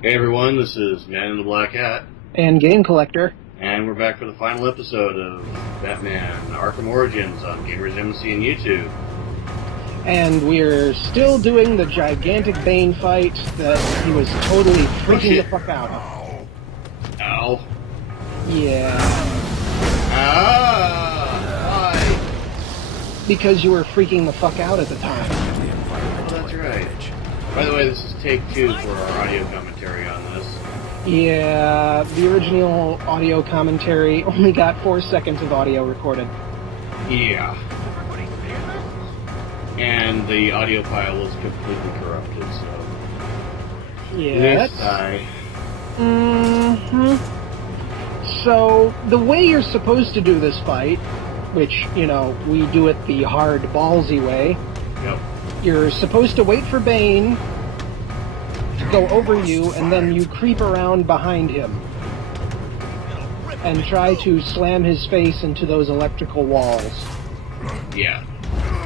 Hey everyone, this is Man in the Black Hat. And Game Collector. And we're back for the final episode of Batman Arkham Origins on Gamers MC and YouTube. And we're still doing the gigantic Bane fight that he was totally freaking the fuck out of. Ow. Yeah. Ah! Why? Because you were freaking the fuck out at the time. Oh, that's right. By the way, this is take 2 for our audio commentary on this. Yeah, the original audio commentary only got 4 seconds of audio recorded. Yeah. And the audio file was completely corrupted, so... Yeah, this guy... So, the way you're supposed to do this fight, which, you know, we do it the hard, ballsy way... Yep. You're supposed to wait for Bane to go over you, and then you creep around behind him and try to slam his face into those electrical walls. Yeah.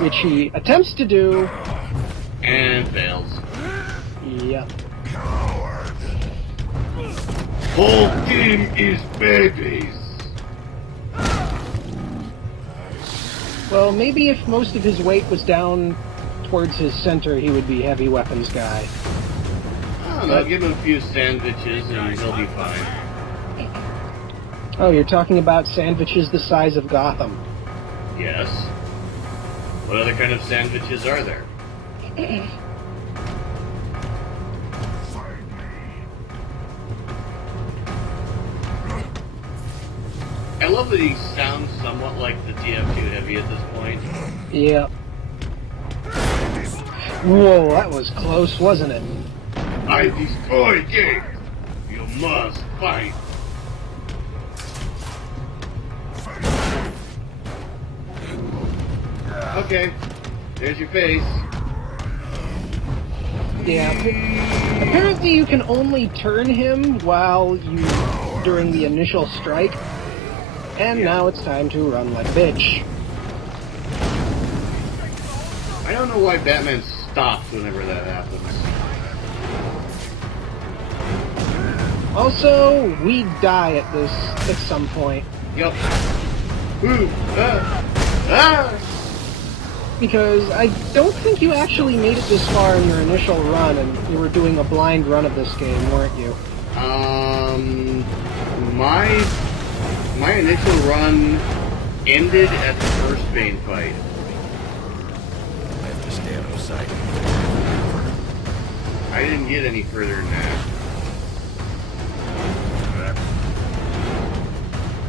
Which he attempts to do. And fails. Yep. Whole team is babies. Well, maybe if most of his weight was down towards his center, he would be heavy weapons guy. I don't know, give him a few sandwiches and he'll be fine. Oh, you're talking about sandwiches the size of Gotham. Yes. What other kind of sandwiches are there? I love that he sounds somewhat like the TF2 Heavy at this point. Yep. Whoa, that was close, wasn't it? I destroy gates. You must fight. Okay, there's your face. Yeah. Apparently you can only turn him during the initial strike. And now it's time to run like a bitch. I don't know why Batman stops whenever that happens. Also, we die at some point. Yup. Ooh, ah! Because I don't think you actually made it this far in your initial run, and you were doing a blind run of this game, weren't you? My initial run ended at the first Bane fight. I have to stay out of sight. I didn't get any further than that.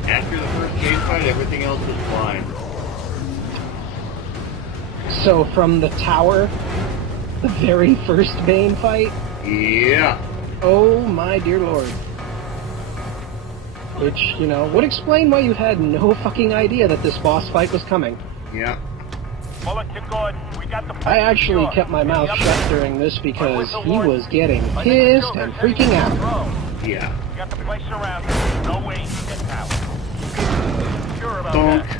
After the first Bane fight, everything else was fine. So from the tower, the very first Bane fight? Yeah. Oh my dear lord. Which, you know, would explain why you had no fucking idea that this boss fight was coming. Yeah. I actually kept my mouth shut during this because he was getting pissed and freaking out. Yeah. Got the place surrounded. No way you can get out. Sure about Donk. that.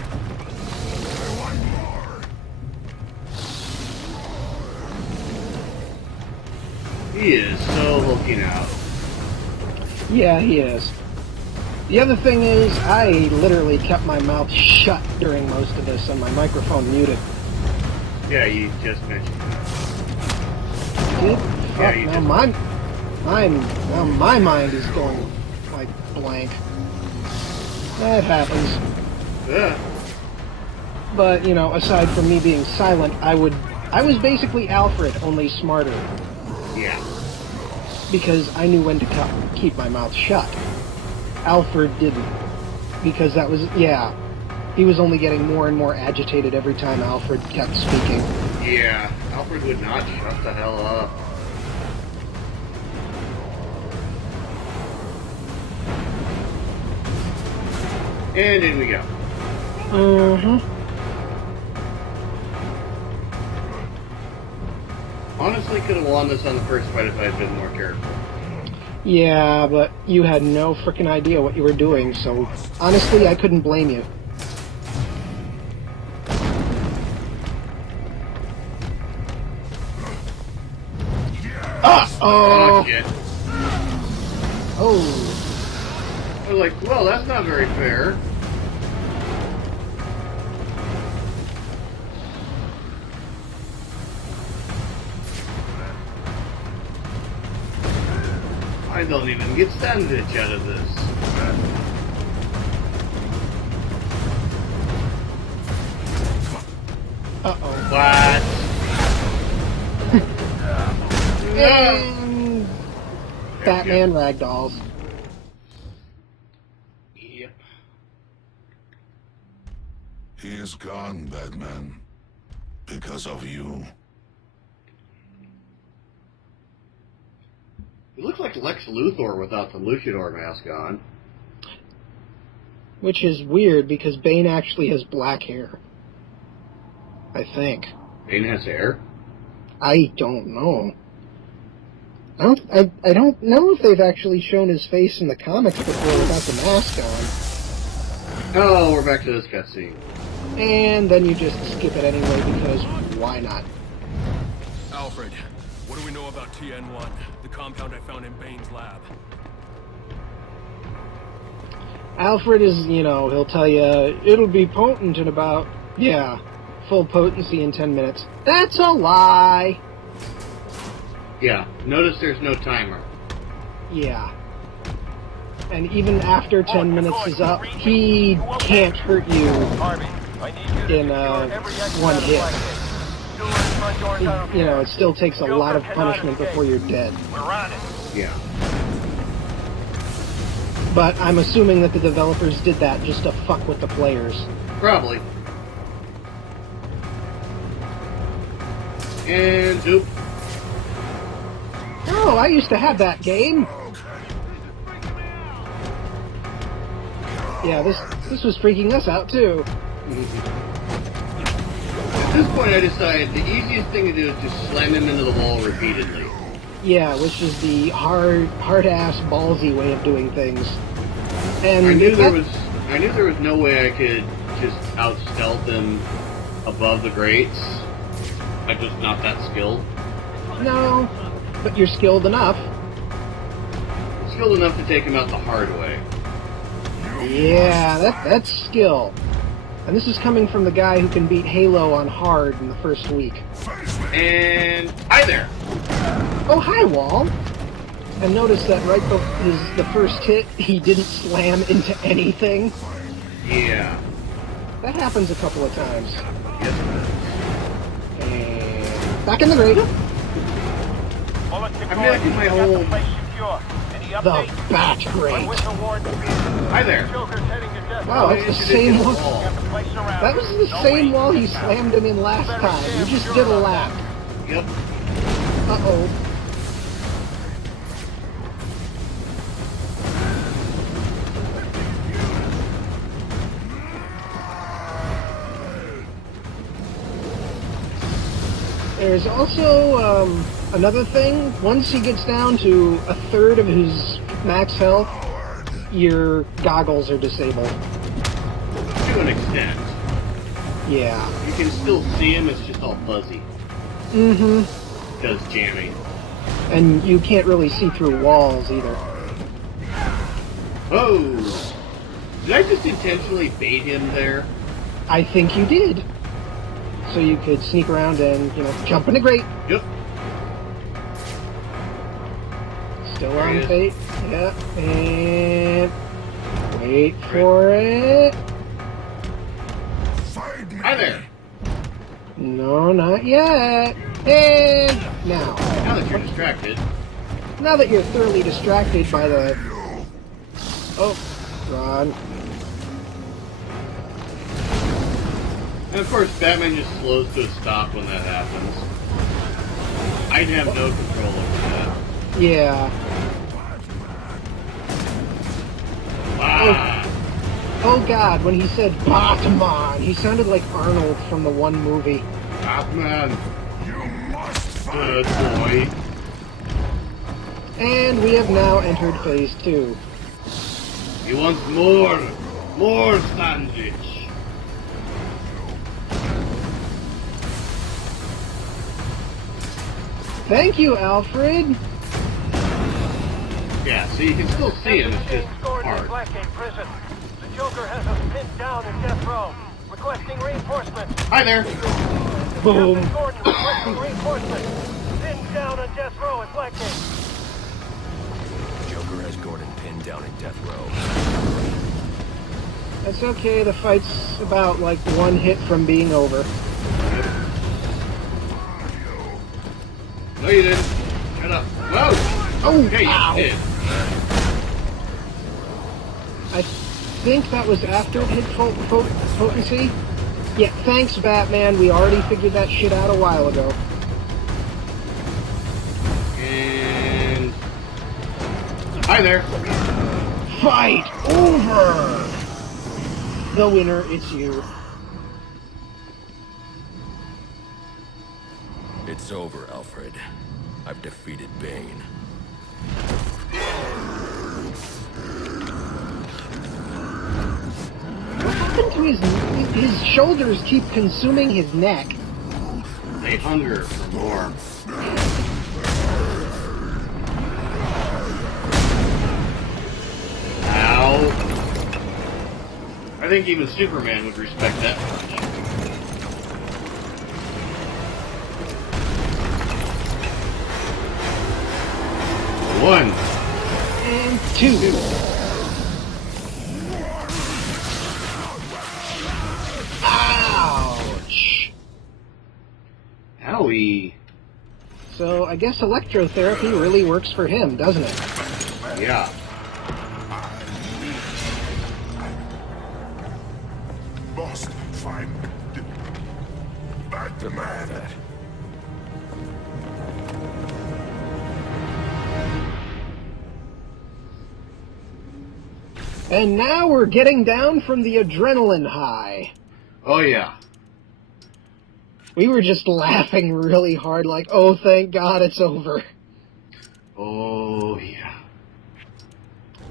He is so looking out. Yeah, he is. The other thing is, I literally kept my mouth shut during most of this and my microphone muted. Yeah, you just mentioned that. Dude, fuck, you now my mind is going, like, blank. That happens. Yeah. But, you know, aside from me being silent, I was basically Alfred, only smarter. Yeah. Because I knew when to keep my mouth shut. Alfred didn't. Because that was, yeah. He was only getting more and more agitated every time Alfred kept speaking. Yeah. Alfred would not shut the hell up. And in we go. Honestly, could have won this on the first fight if I had been more careful. Yeah, but you had no frickin' idea what you were doing, so honestly, I couldn't blame you. Ah! Oh! Shit. Oh, I was like, well, that's not very fair. I don't even get sandwich out of this. uh-oh. What? And Batman ragdolls. Yep. He is gone, Batman. Because of you. He looks like Lex Luthor without the luchador mask on. Which is weird because Bane actually has black hair. I think. Bane has hair? I don't know. I don't know if they've actually shown his face in the comics before without the mask on. Oh, we're back to this cutscene. And then you just skip it anyway because why not? Alfred, what do we know about TN1, the compound I found in Bane's lab? Alfred is, he'll tell you, it'll be potent in about, full potency in 10 minutes. That's a lie! Yeah, notice there's no timer. Yeah. And even after 10 minutes is up, he can't hurt you Harvey, I need you in to secure every exit one out of hit. Blackgate. Doors, front doors, I don't care. It still takes a lot of punishment before you're dead. We're on it. Yeah. But I'm assuming that the developers did that just to fuck with the players. Probably. And oop. Oh, I used to have that game. Yeah, this was freaking us out too. At this point, I decided the easiest thing to do is just slam him into the wall repeatedly. Yeah, which is the hard-ass, ballsy way of doing things. And I knew there was no way I could just out-stealth him above the grates. I'm just not that skilled. No, but you're skilled enough. I'm skilled enough to take him out the hard way. Yeah, that's skill. And this is coming from the guy who can beat Halo on hard in the first week. And hi there. Oh, hi, Wall. And notice that right the first hit, he didn't slam into anything. Yeah. That happens a couple of times. Yes, And back in the grade. Bullets I mean, I think my got whole- the place secure. Any The updates? bat My grade. whistle warned. Hi there. Joker's heading to death. Wow, that's the same one. Got the place surrounded. That was the No same way wall to he get out. slammed him in last time. You just did a lap. Yep. Uh-oh. There's also another thing. Once he gets down to a third of his max health, your goggles are disabled. To an extent. Yeah. You can still see him, it's just all fuzzy. Mm-hmm. Because jamming. And you can't really see through walls either. Oh! Did I just intentionally bait him there? I think you did. So you could sneak around and, jump in a grate. Yep. Still There on he is. fate. Yeah. And wait for it. Hi there. No, not yet. And now. Now that you're distracted. Now that you're thoroughly distracted by the... Oh, Ron. And of course, Batman just slows to a stop when that happens. I'd have no control over that. Yeah. Ah! Oh God, when he said Batman, he sounded like Arnold from the one movie. Batman! Good boy. And we have now entered phase 2. He wants more! More sandwich! Thank you, Alfred. Yeah, so you can still see him, it's just James Gordon in hard. Blackgate Prison. The Joker has us pinned down in death row. Requesting reinforcements. Hi there! Boom. Captain Gordon requesting reinforcements. Pinned down on death row at Blackgate. Joker has Gordon pinned down in death row. That's okay, the fight's about like one hit from being over. No, you didn't. Shut up. Whoa! Oh, Okay, ow. you did. I think that was after it hit potency. Yeah, thanks, Batman. We already figured that shit out a while ago. And... Hi there! Fight over! The winner, it's you. It's over, Alfred. I've defeated Bane. What happened to his shoulders keep consuming his neck? They hunger for more. Ow. I think even Superman would respect that punch. One. And two. Ouch. Owie. So I guess electrotherapy really works for him, doesn't it? Yeah. Must find Batman. And now we're getting down from the adrenaline high. Oh yeah. We were just laughing really hard, like, oh, thank God it's over. Oh yeah.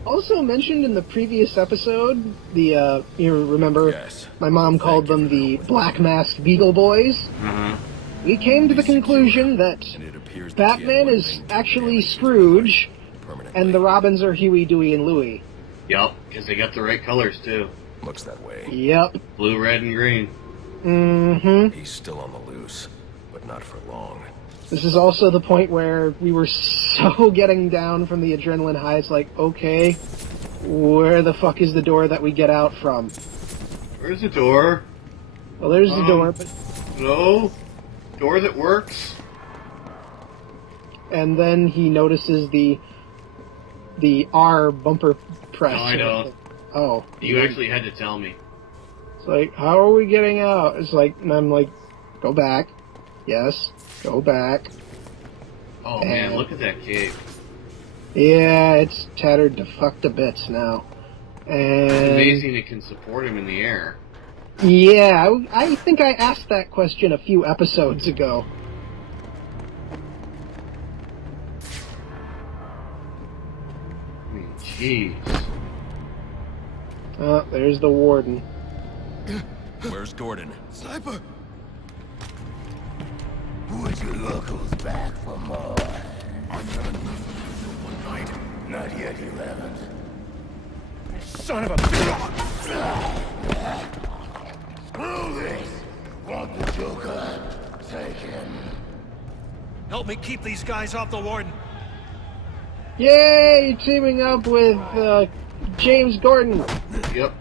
Also mentioned in the previous episode, the, you remember, Yes. my mom called them the Black Masked Beagle Boys. Uh-huh. We came to the conclusion that And it appears Batman TN1 is Bane took actually damage Scrooge, permanently. and the Robins are Huey, Dewey, and Louie. Yup, because they got the right colors too. Looks that way. Yep. Blue, red, and green. Mm-hmm. He's still on the loose, but not for long. This is also the point where we were so getting down from the adrenaline high, it's like, okay, where the fuck is the door that we get out from? Where's the door? Well, there's the door, but... No. Door that works. And then he notices the R bumper press. No, I don't. Oh. You actually had to tell me. It's like, how are we getting out? It's like, and I'm like, go back. Yes, go back. Oh man, look at that cape. Yeah, it's tattered to fuck to bits now. And It's amazing it can support him in the air. yeah, I think I asked that question a few episodes ago. I mean, jeez. Oh, there's the warden. Where's Gordon? Sniper! Would you look who's back for more? I've had enough of you for one night. Not yet, 11. Son of a bitch! Screw this! Want the Joker? Take him. Help me keep these guys off the warden. Yay, teaming up with James Gordon. Yep.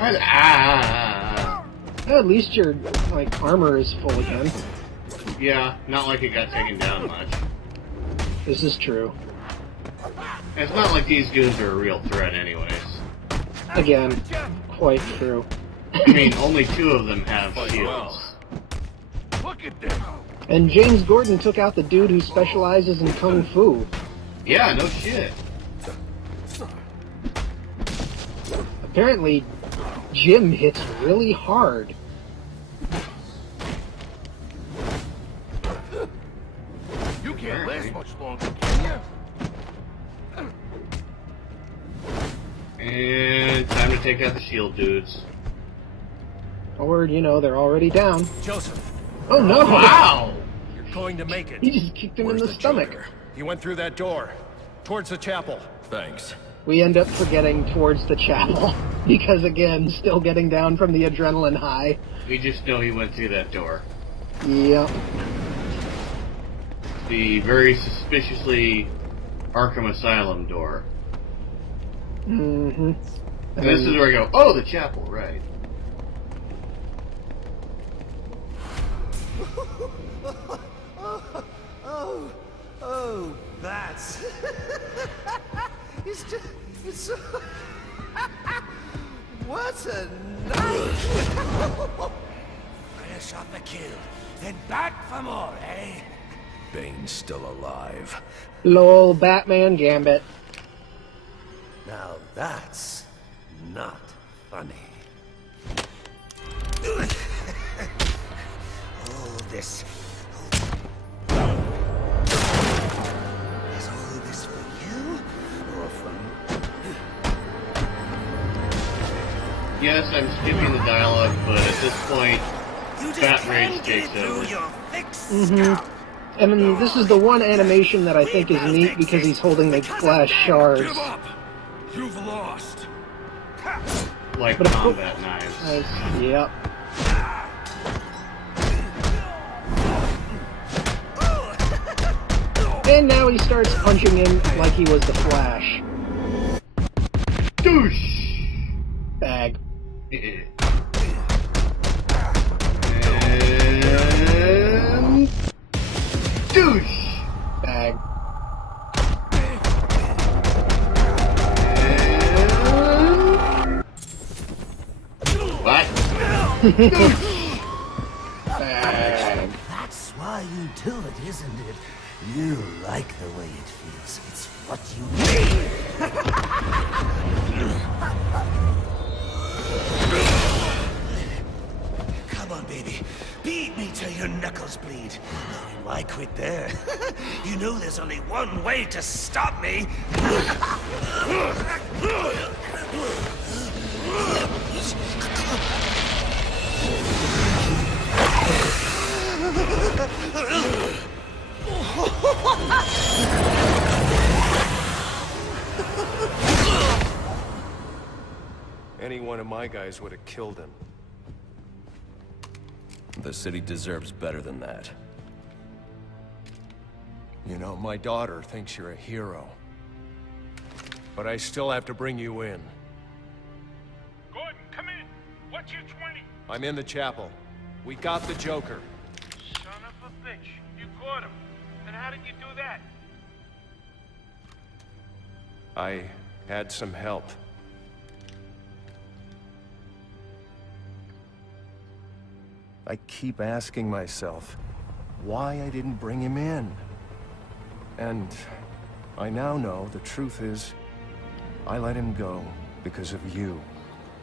Ah. At least your like armor is full again. Yeah, not like it got taken down much. This is true. It's not like these goons are a real threat anyways. Again, quite true. I mean, only 2 of them have shields. Look at this! And James Gordon took out the dude who specializes in kung fu. Yeah, no shit. Apparently, Jim hits really hard. You can't last much longer, can you? And time to take out the shield dudes. Or, you know, they're already down. Joseph, Oh no! Wow! going to make it. He just kicked him Where's in the the stomach. Joker? He went through that door, towards the chapel. Thanks. We end up forgetting towards the chapel because, again, still getting down from the adrenaline high. We just know he went through that door. Yep. The very suspiciously Arkham Asylum door. Mm-hmm. And this is where I go, oh, the chapel, right. Oh, bats. It's so... What a night! Fresh off the kill, then back for more, eh? Bane's still alive. Lol, Batman Gambit. Now that's not funny. All this. Is all this for you? Or from... Yes, I'm skipping the dialogue, but at this point, You just Bat can't Rage get takes it through over. your thick Mm-hmm. scalp. And then this is the one animation that I think is neat because he's holding the glass shards. Give up! You've lost. Like But of combat knives. Nice. Yep. And now he starts punching him like he was the Flash. Douche! Bag. And... douche! Bag. And... what? Bag. That's why you do it, isn't it? You like the way it feels. It's what you need. Come on, baby. Beat me till your knuckles bleed. Why quit there? You know there's only one way to stop me. Any one of my guys would have killed him. The city deserves better than that. You know, my daughter thinks you're a hero. But I still have to bring you in. Gordon, come in. What's your 20? I'm in the chapel. We got the Joker. Son of a bitch. You caught him. And how did you do that? I had some help. I keep asking myself why I didn't bring him in. And I now know the truth is I let him go because of you.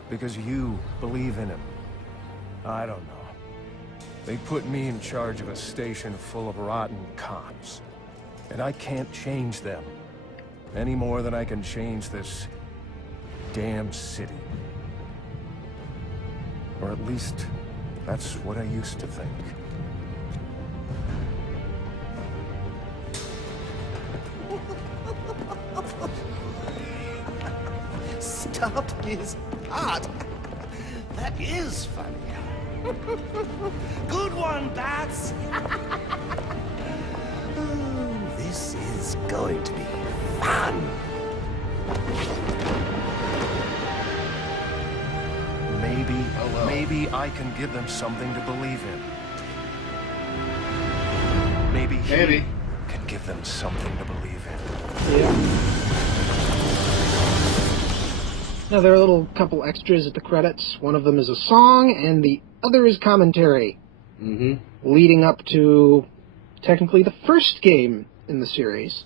Because you believe in him. I don't know. They put me in charge of a station full of rotten cops. And I can't change them. Any more than I can change this damn city. Or at least, that's what I used to think. Stop his heart. That is funny. Good one, Bats. Oh, this is going to be fun. Maybe I can give them something to believe in. Maybe he can give them something to believe in. Yeah. Now there are a little couple extras at the credits. One of them is a song, and the other is commentary. Mm-hmm. Leading up to, technically, the first game in the series.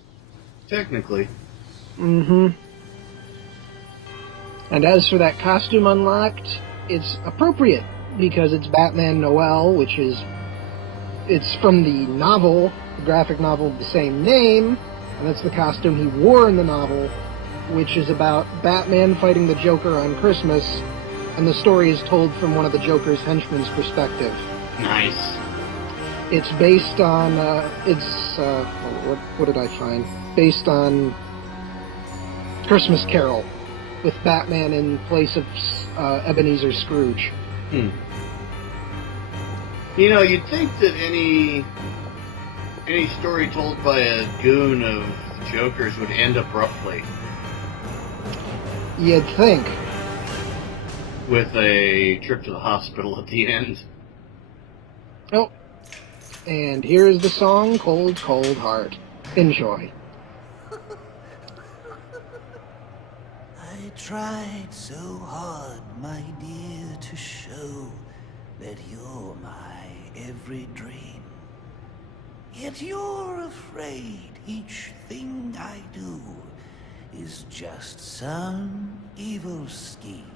Technically. Mm-hmm. And as for that costume unlocked, it's appropriate, because it's Batman Noel, which is... it's from the novel, the graphic novel of the same name, and that's the costume he wore in the novel, which is about Batman fighting the Joker on Christmas, and the story is told from one of the Joker's henchmen's perspective. Nice. It's based on, what did I find? Based on Christmas Carol, with Batman in place of Ebenezer Scrooge. You know, you'd think that any story told by a goon of Joker's would end abruptly. You'd think. With a trip to the hospital at the end. Oh, and here's the song, Cold, Cold Heart. Enjoy. I tried so hard, my dear, to show that you're my every dream. Yet you're afraid each thing I do is just some evil scheme.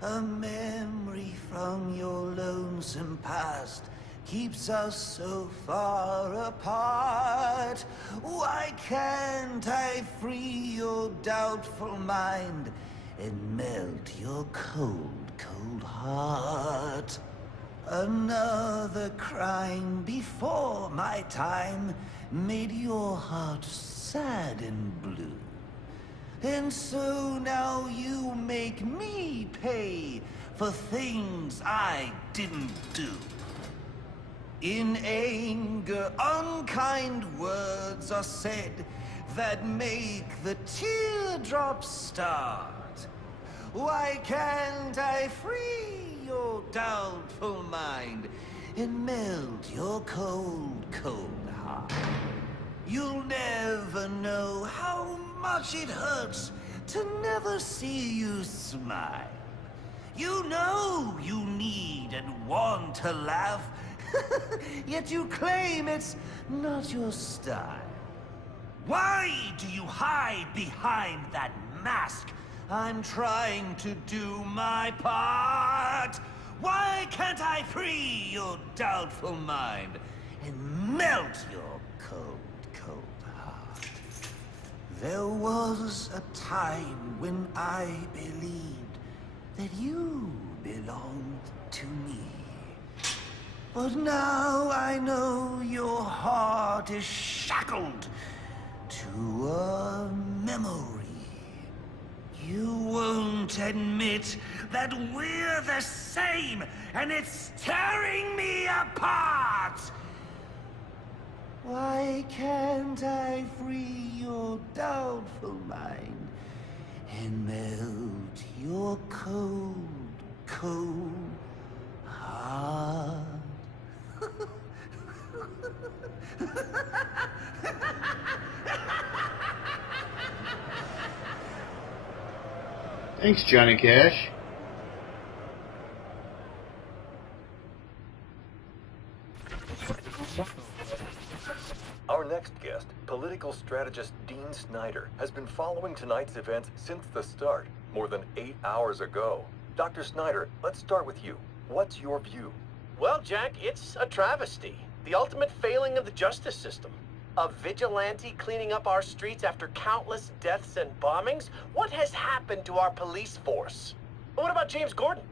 A memory from your lonesome past keeps us so far apart. Why can't I free your doubtful mind and melt your cold, cold heart? Another crime before my time made your heart sad and blue. And so now you make me pay for things I didn't do. In anger, unkind words are said that make the teardrops start. Why can't I free your doubtful mind and melt your cold, cold heart? You'll never know how much it hurts to never see you smile. You know you need and want to laugh, yet you claim it's not your style. Why do you hide behind that mask? I'm trying to do my part. Why can't I free your doubtful mind and melt your cold, cold heart? There was a time when I believed that you belonged to me. But now I know your heart is shackled to a memory. You won't admit that we're the same, and it's tearing me apart! Why can't I free your doubtful mind and melt your cold, cold heart? Thanks, Johnny Cash. Our next guest, political strategist Dean Snyder, has been following tonight's events since the start, more than 8 hours ago. Dr. Snyder, let's start with you. What's your view? Well, Jack, it's a travesty. The ultimate failing of the justice system. A vigilante cleaning up our streets after countless deaths and bombings? What has happened to our police force? What about James Gordon?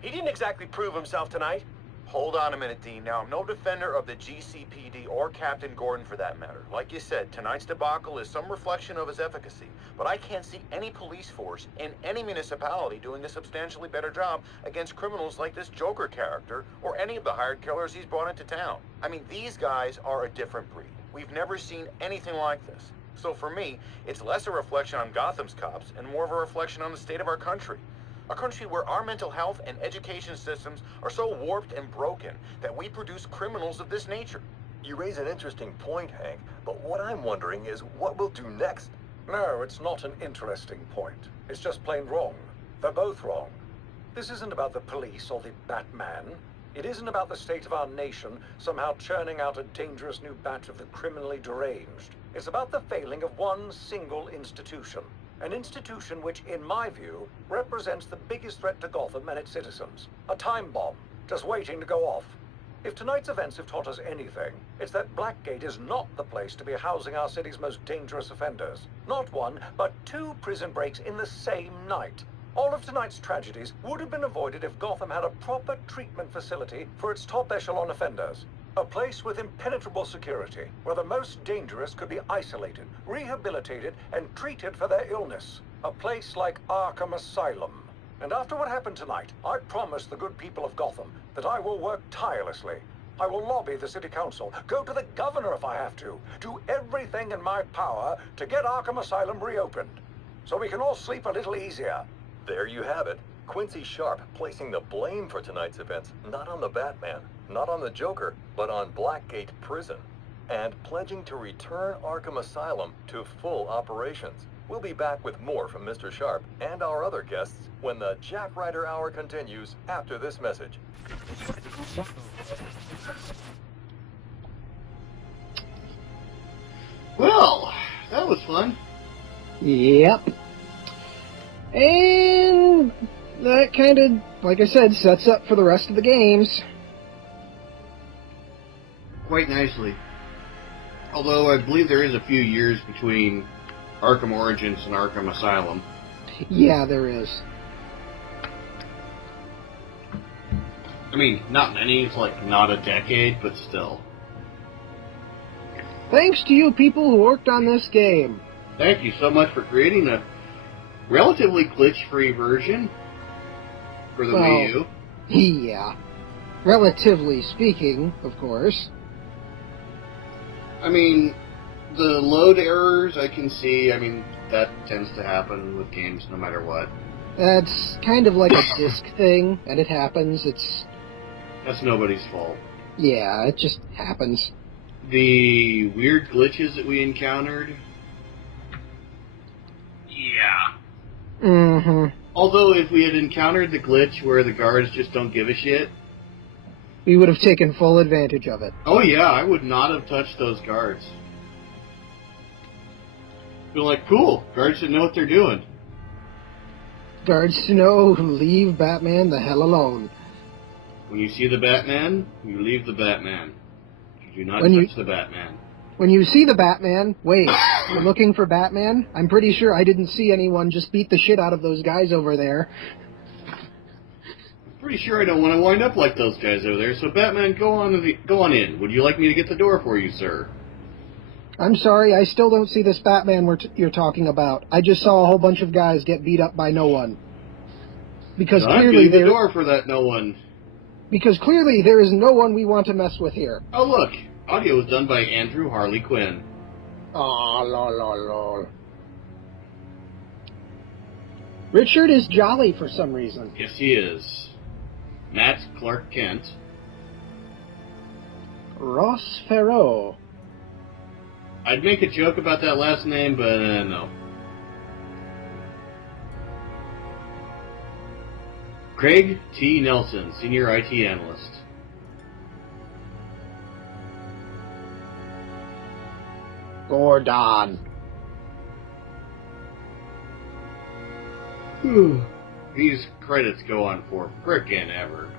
He didn't exactly prove himself tonight. Hold on a minute, Dean. Now, I'm no defender of the GCPD or Captain Gordon for that matter. Like you said, tonight's debacle is some reflection of his efficacy, but I can't see any police force in any municipality doing a substantially better job against criminals like this Joker character or any of the hired killers he's brought into town. I mean, these guys are a different breed. We've never seen anything like this. So for me, it's less a reflection on Gotham's cops and more of a reflection on the state of our country. A country where our mental health and education systems are so warped and broken that we produce criminals of this nature. You raise an interesting point, Hank, but what I'm wondering is what we'll do next. No, it's not an interesting point. It's just plain wrong. They're both wrong. This isn't about the police or the Batman. It isn't about the state of our nation somehow churning out a dangerous new batch of the criminally deranged. It's about the failing of one single institution. An institution which, in my view, represents the biggest threat to Gotham and its citizens. A time bomb, just waiting to go off. If tonight's events have taught us anything, it's that Blackgate is not the place to be housing our city's most dangerous offenders. Not one, but two prison breaks in the same night. All of tonight's tragedies would have been avoided if Gotham had a proper treatment facility for its top echelon offenders. A place with impenetrable security, where the most dangerous could be isolated, rehabilitated, and treated for their illness. A place like Arkham Asylum. And after what happened tonight, I promise the good people of Gotham that I will work tirelessly. I will lobby the city council, go to the governor if I have to, do everything in my power to get Arkham Asylum reopened, so we can all sleep a little easier. There you have it. Quincy Sharp placing the blame for tonight's events not on the Batman, not on the Joker, but on Blackgate Prison, and pledging to return Arkham Asylum to full operations. We'll be back with more from Mr. Sharp and our other guests when the Jack Ryder Hour continues after this message. Well, that was fun. Yep. And that kind of, like I said, sets up for the rest of the games. Quite nicely. Although I believe there is a few years between Arkham Origins and Arkham Asylum. Yeah, there is. I mean, not many, it's like not a decade, but still. Thanks to you people who worked on this game. Thank you so much for creating a relatively glitch-free version for the Wii U. Yeah. Relatively speaking, of course. I mean, the load errors I can see, I mean, that tends to happen with games no matter what. That's kind of like a disc thing, and it happens. That's nobody's fault. Yeah, it just happens. The weird glitches that we encountered... Yeah. Mm-hmm. Although if we had encountered the glitch where the guards just don't give a shit... We would have taken full advantage of it. Oh yeah, I would not have touched those guards. Feel like, cool, guards should know what they're doing. Guards to know, leave Batman the hell alone. When you see the Batman, you leave the Batman. You do not touch the Batman. When you see the Batman, wait, you're looking for Batman? I'm pretty sure I didn't see anyone just beat the shit out of those guys over there. Pretty sure I don't want to wind up like those guys over there, so Batman, go on in. Would you like me to get the door for you, sir? I'm sorry, I still don't see this Batman you're talking about. I just saw a whole bunch of guys get beat up by no one. Because clearly the door for that no one. Because clearly there is no one we want to mess with here. Oh look, audio was done by Andrew Harley Quinn. Aw, lol, lol, lol. Richard is jolly for some reason. Yes, he is. Matt's Clark Kent. Ross Farrow. I'd make a joke about that last name, but no. Craig T. Nelson, Senior IT Analyst. Gordon. These credits go on for frickin' ever.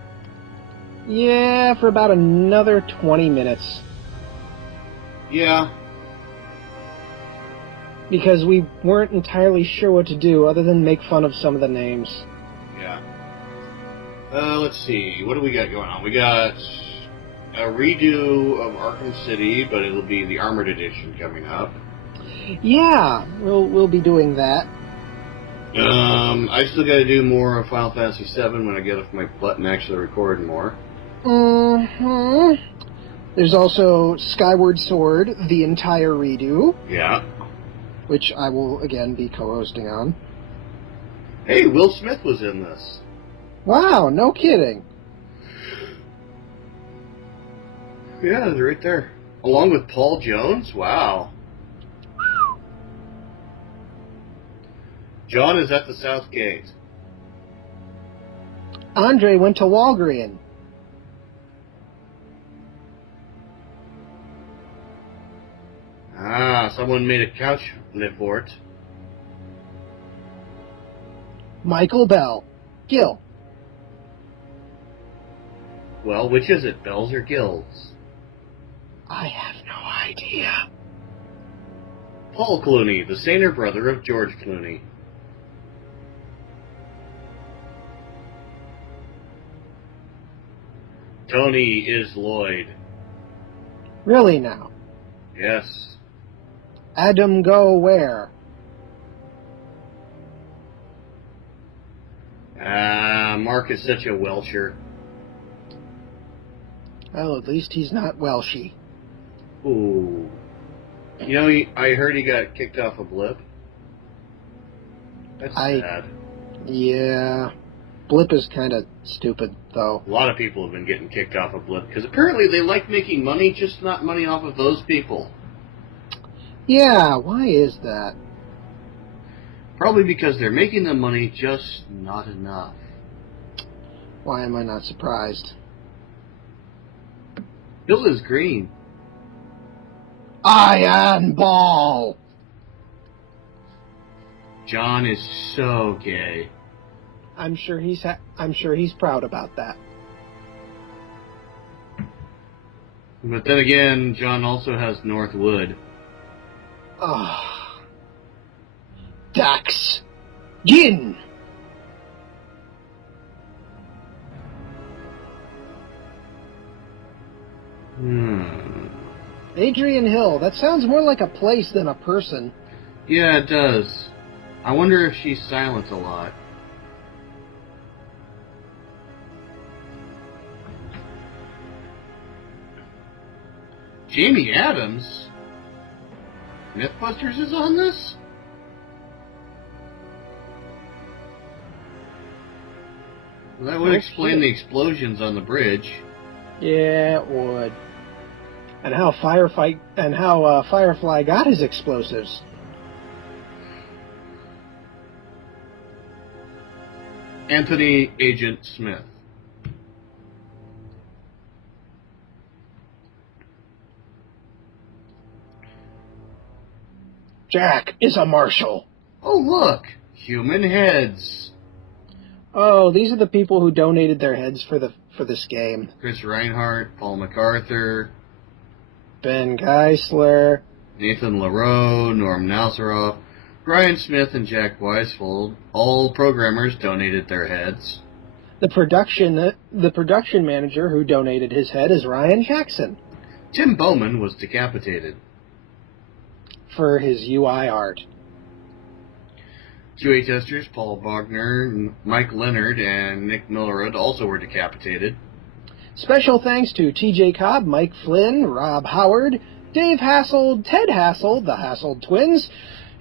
Yeah, for about another 20 minutes. Yeah. Because we weren't entirely sure what to do other than make fun of some of the names. Yeah. Let's see. What do we got going on? We got a redo of Arkham City, but it'll be the Armored Edition coming up. Yeah, we'll be doing that. I still got to do more of Final Fantasy VII when I get off my butt and actually record more. Mm-hmm. There's also Skyward Sword, the entire redo. Yeah. Which I will, again, be co-hosting on. Hey, Will Smith was in this. Wow, no kidding. Yeah, it's right there. Along with Paul Jones? Wow. John is at the South Gate. Andre went to Walgreen. Ah, someone made a couch live for it. Michael Bell. Gil. Well, which is it, Bells or Gills? I have no idea. Paul Clooney, the saner brother of George Clooney. Tony is Lloyd. Really now? Yes. Adam go where? Mark is such a Welcher. Well, at least he's not Welshy. Ooh. You know, I heard he got kicked off a blip. That's sad. Yeah. Blip is kind of stupid, though. A lot of people have been getting kicked off a blip because apparently they like making money, just not money off of those people. Yeah, why is that? Probably because they're making the money, just not enough. Why am I not surprised? Bill is green. Iron Ball! John is so gay. I'm sure he's proud about that. But then again, John also has Northwood. Ah. Dax. Gin! Adrian Hill. That sounds more like a place than a person. Yeah, it does. I wonder if she's silent a lot. Jamie Adams? Mythbusters is on this? Well, that would explain the explosions on the bridge. Yeah, it would. And how Firefly got his explosives. Anthony Agent Smith. Jack is a marshal. Oh, look! Human heads. Oh, these are the people who donated their heads for this game. Chris Reinhardt, Paul MacArthur, Ben Geisler, Nathan LaRoe, Norm Nasaroff, Brian Smith, and Jack Weisfold. All programmers donated their heads. The production manager who donated his head is Ryan Jackson. Tim Bowman was decapitated. For his UI art. QA testers Paul Bogner, Mike Leonard, and Nick Millerud also were decapitated. Special thanks to TJ Cobb, Mike Flynn, Rob Howard, Dave Hasselt, Ted Hasselt, the Hasselt twins,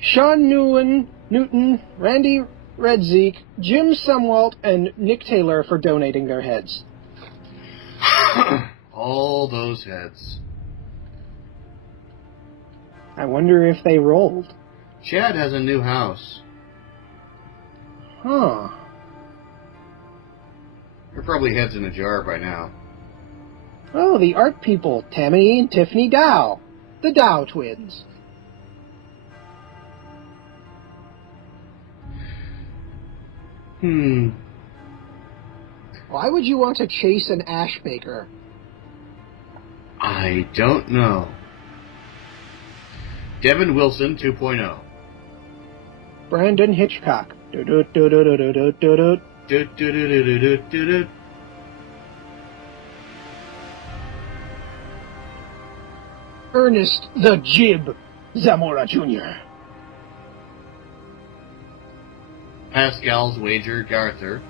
Sean Newton, Randy Redzeek, Jim Sumwalt, and Nick Taylor for donating their heads. All those heads. I wonder if they rolled. Chad has a new house. Huh. They're probably heads in a jar by now. Oh, the art people, Tammany and Tiffany Dow. The Dow twins. Why would you want to chase an ash baker? I don't know. Devin Wilson 2.0. Brandon Hitchcock. Ernest the Jib Zamora Jr. Pascal's Wager Garther.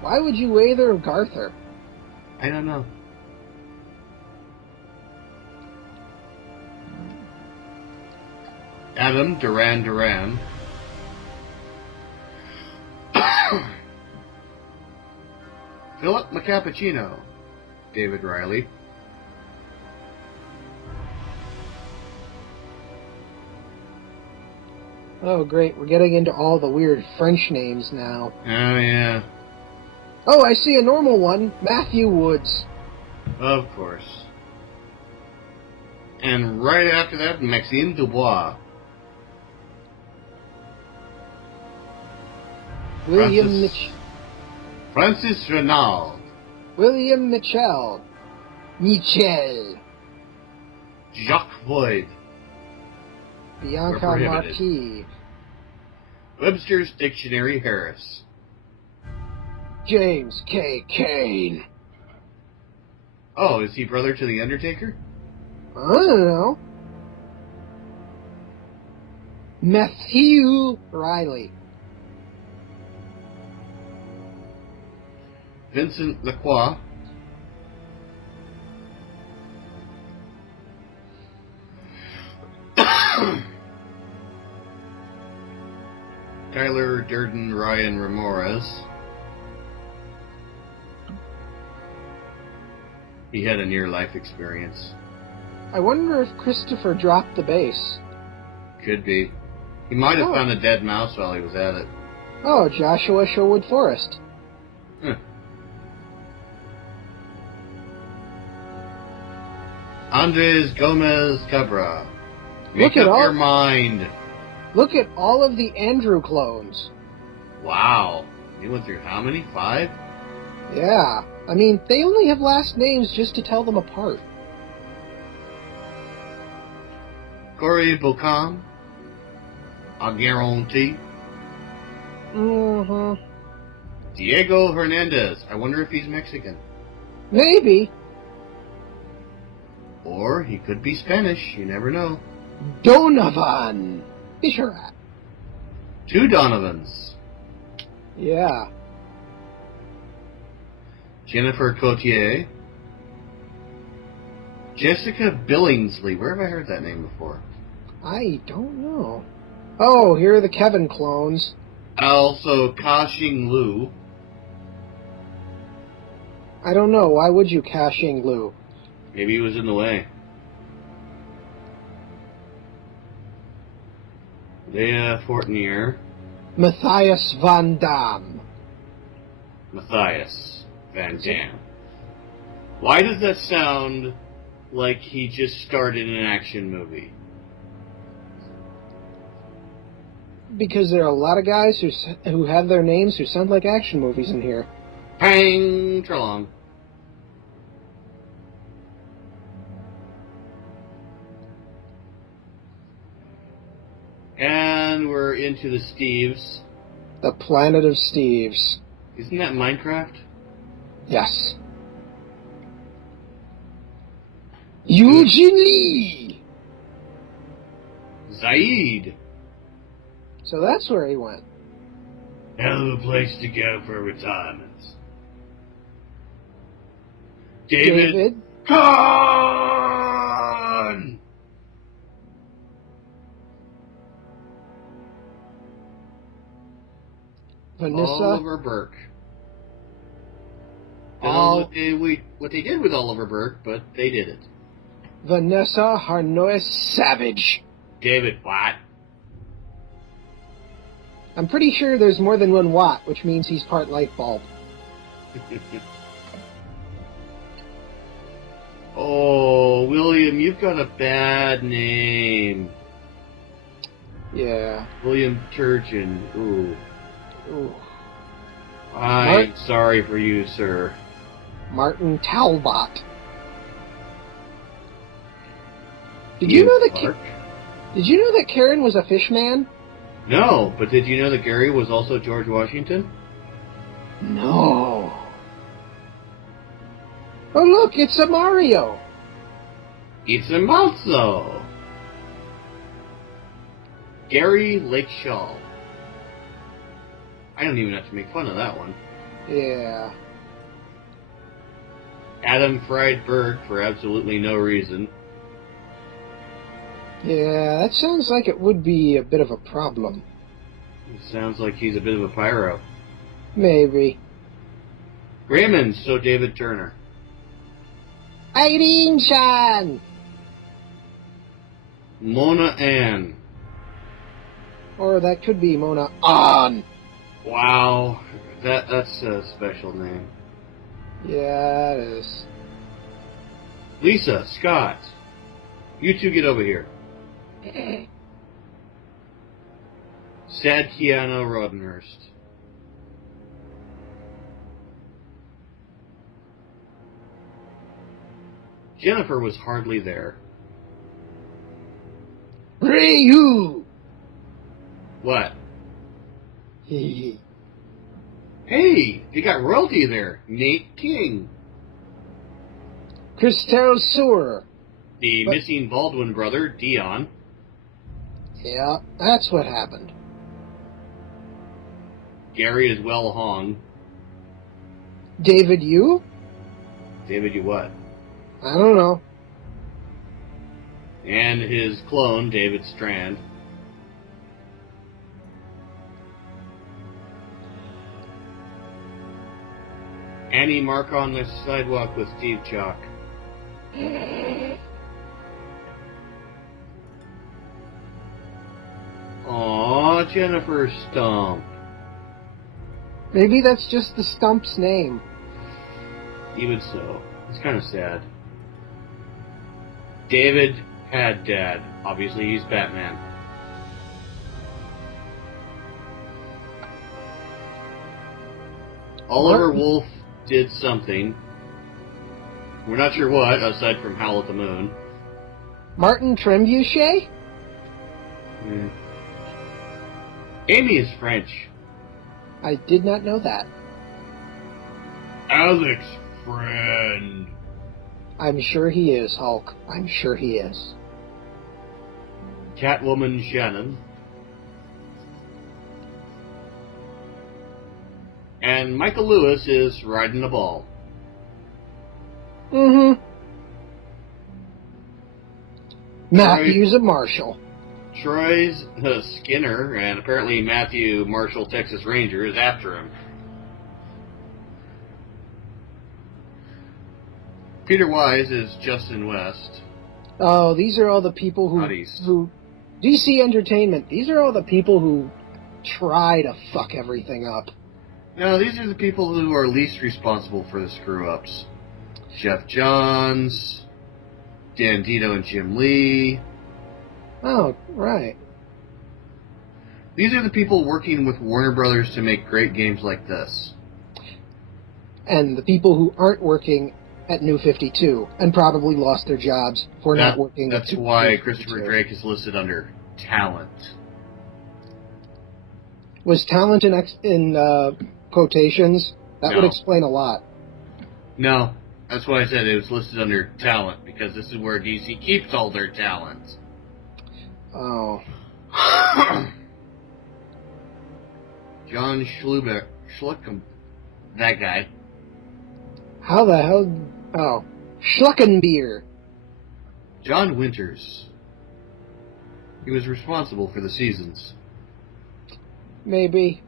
Why would you wager Garther? I don't know. Adam Duran. Philip Macappuccino. David Riley. Oh, great. We're getting into all the weird French names now. Oh, yeah. Oh, I see a normal one. Matthew Woods. Of course. And right after that, Maxime Dubois. Francis Renald. William Michel. Jacques Voigt. Bianca Marquis. Webster's Dictionary Harris. James K. Kane. Oh, is he brother to the Undertaker? I don't know. Matthew Riley. Vincent Lacroix. Tyler Durden Ryan Ramirez. He had a near-life experience. I wonder if Christopher dropped the base. Could be. He might have found a dead mouse while he was at it. Oh, Joshua Sherwood Forrest. Huh. Andres Gomez Cabra. Make up your mind. Look at all of the Andrew clones. Wow. You went through how many? 5? Yeah. I mean, they only have last names just to tell them apart. Corey Bocam. I guarantee. Mm-hmm. Diego Hernandez. I wonder if he's Mexican. Maybe. Or he could be Spanish. You never know. Donovan. Fisher. 2 Donovans. Yeah. Jennifer Cotier. Jessica Billingsley. Where have I heard that name before? I don't know. Oh, here are the Kevin clones. Also, Ka-Shing Lu. I don't know. Why would you Ka-Shing Lu? Maybe he was in the way. Leah Fortnier. Matthias Van Damme. Matthias Van Damme. Why does that sound like he just starred in an action movie? Because there are a lot of guys who have their names who sound like action movies in here. Pang Trelong. And we're into the Steves. The Planet of Steves. Isn't that Minecraft? Yes. Eugene Lee! Zaid. So that's where he went. Hell of a place to go for retirement. David Kahn! Vanessa. Oliver Burke. I don't know what they did with Oliver Burke, but they did it. Vanessa Harnois Savage. David Watt. I'm pretty sure there's more than one Watt, which means he's part light bulb. Oh, William, you've got a bad name. Yeah. William Turgeon. Ooh. Ooh. I'm sorry for you, sir. Martin Talbot. Did you know that Karen was a fish man? No, but did you know that Gary was also George Washington? No. Oh look, it's a Mario. It's a Malzo. Gary Lakeshall. I don't even have to make fun of that one. Yeah. Adam Friedberg for absolutely no reason. Yeah, that sounds like it would be a bit of a problem. It sounds like he's a bit of a pyro. Maybe. Raymond, so David Turner. Irene Chan! Mona Ann. Or that could be Mona An. Wow, that's a special name. Yeah, it is. Lisa, Scott, you two get over here. Sad Keanu Rodenhurst. Jennifer was hardly there. Ryu! What? Hey, Hey, you got royalty there. Nate King. Christel Sewer. The missing Baldwin brother, Dion. Yeah, that's what happened. Gary is well hung. David Yu? David, you what? I don't know. And his clone, David Strand. Annie Mark on the sidewalk with Steve Chalk. Aw, Jennifer Stump. Maybe that's just the Stump's name. Even so, it's kind of sad. David had dad. Obviously, he's Batman. Oliver Wolf did something. We're not sure what, aside from Howl at the Moon. Martin Trebuchet? Yeah. Amy is French. I did not know that. Alex friend. I'm sure he is, Hulk. I'm sure he is. Catwoman Shannon. And Michael Lewis is riding the ball. Mm-hmm. Matthew's a marshal. Troy's Skinner, and apparently Matthew, Marshall, Texas Ranger, is after him. Peter Wise is Justin West. Oh, these are all the people who DC Entertainment. These are all the people who try to fuck everything up. No, these are the people who are least responsible for the screw-ups. Jeff Johns, Dan Dito and Jim Lee. Oh, right. These are the people working with Warner Brothers to make great games like this. And the people who aren't working at New 52 and probably lost their jobs for not working at That's why Christopher Drake is listed under talent. Was talent in quotations? That would explain a lot. No, that's why I said it was listed under talent, because this is where DC keeps all their talent. Oh. John Schluckum, that guy. How the hell? Oh, Schluckenbeer. John Winters. He was responsible for the seasons. Maybe.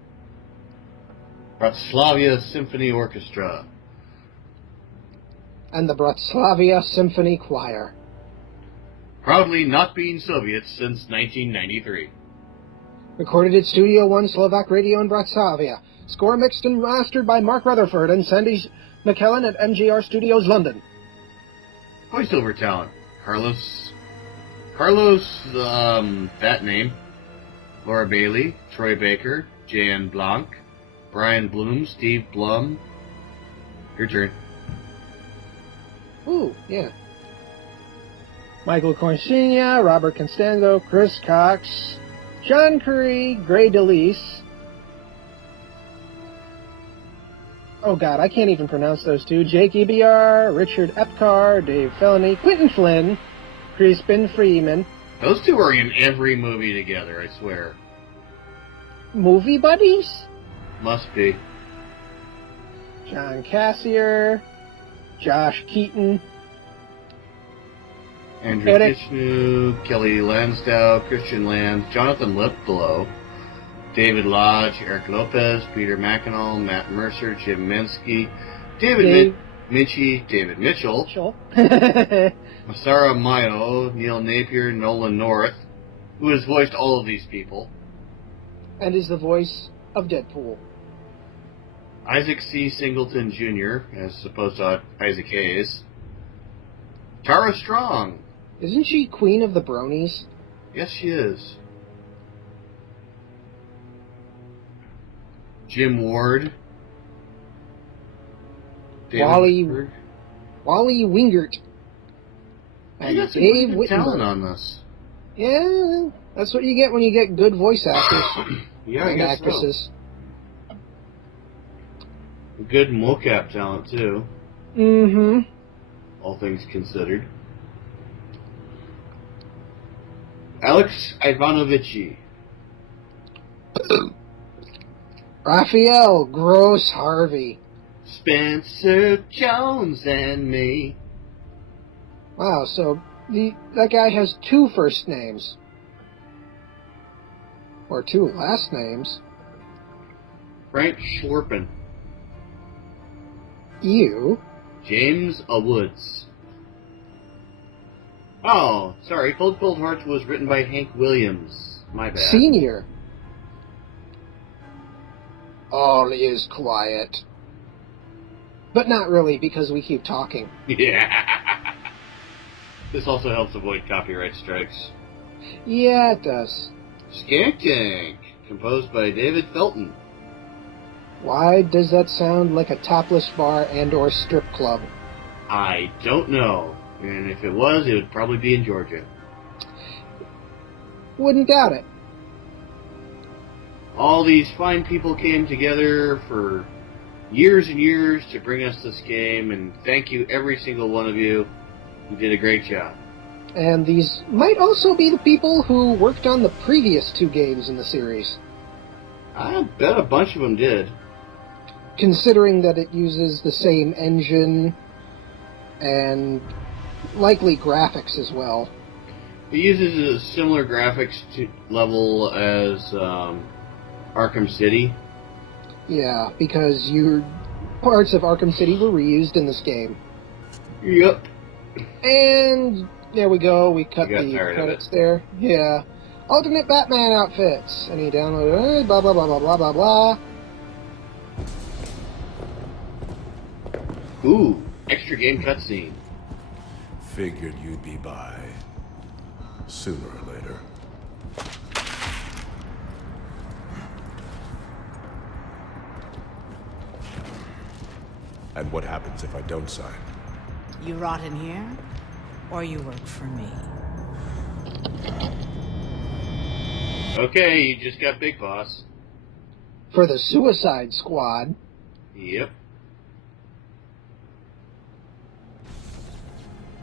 Bratislavia Symphony Orchestra. And the Bratislavia Symphony Choir. Proudly not being Soviets since 1993. Recorded at Studio One Slovak Radio in Bratislava. Score mixed and mastered by Mark Rutherford and Sandy McKellen at MGR Studios, London. Voiceover talent. Carlos, that name. Laura Bailey, Troy Baker, Jan Blanc, Brian Bloom, Steve Blum. Your turn. Ooh, yeah. Michael Corsinia, Robert Constanzo, Chris Cox, John Curry, Gray DeLise. Oh god, I can't even pronounce those two. Jake EBR, Richard Epcar, Dave Felony, Quentin Flynn, Crispin Freeman. Those two are in every movie together, I swear. Movie buddies? Must be. John Cassier, Josh Keaton, Andrew Kishnu, Kelly Lansdowne, Christian Land, Jonathan Lipglow, David Lodge, Eric Lopez, Peter McInall, Matt Mercer, Jim Minsky, David Minchie, David Mitchell. Masara Mayo, Neil Napier, Nolan North, who has voiced all of these people. And is the voice of Deadpool. Isaac C. Singleton Jr., as opposed to Isaac Hayes. Tara Strong. Isn't she Queen of the Bronies? Yes, she is. Jim Ward. Wally Wingert. And got some Dave good talent Whittenberg on this. Yeah, that's what you get when you get good voice actors Yeah, I and guess actresses. So. Good mocap talent, too. Mm-hmm. all things considered. Alex Ivanovici. Raphael Gross Harvey. Spencer Jones and me. Wow, so that guy has 2 first names. Or 2 last names. Frank Schwarpen. You. James A. Woods. Oh, sorry, Cold Cold Hearts was written by Hank Williams. My bad. Senior. All is quiet. But not really, because we keep talking. Yeah. This also helps avoid copyright strikes. Yeah, it does. Skank Tank, composed by David Felton. Why does that sound like a topless bar and or strip club? I don't know. And if it was, it would probably be in Georgia. Wouldn't doubt it. All these fine people came together for years and years to bring us this game, and thank you, every single one of you. You did a great job. And these might also be the people who worked on the previous 2 games in the series. I bet a bunch of them did. Considering that it uses the same engine and likely graphics as well. It uses a similar graphics level as Arkham City. Yeah, because parts of Arkham City were reused in this game. Yep. And there we go. We cut the credits there. Yeah. Alternate Batman outfits. And he downloaded blah, blah, blah, blah, blah, blah, blah. Ooh, extra game cutscene. Figured you'd be by. Sooner or later. And what happens if I don't sign? You rot in here, or you work for me. Okay, you just got Big Boss. For the Suicide Squad. Yep.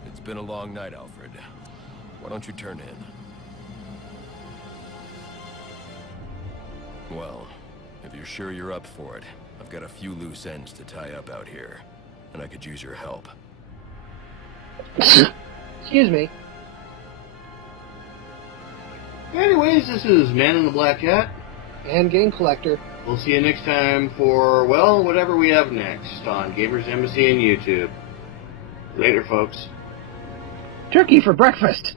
It's been a long night, Alfred. Why don't you turn in? Well, if you're sure you're up for it, I've got a few loose ends to tie up out here, and I could use your help. Excuse me. Anyways, this is Man in the Black Hat. And Game Collector. We'll see you next time for, well, whatever we have next on Gamers Embassy and YouTube. Later, folks. Turkey for breakfast.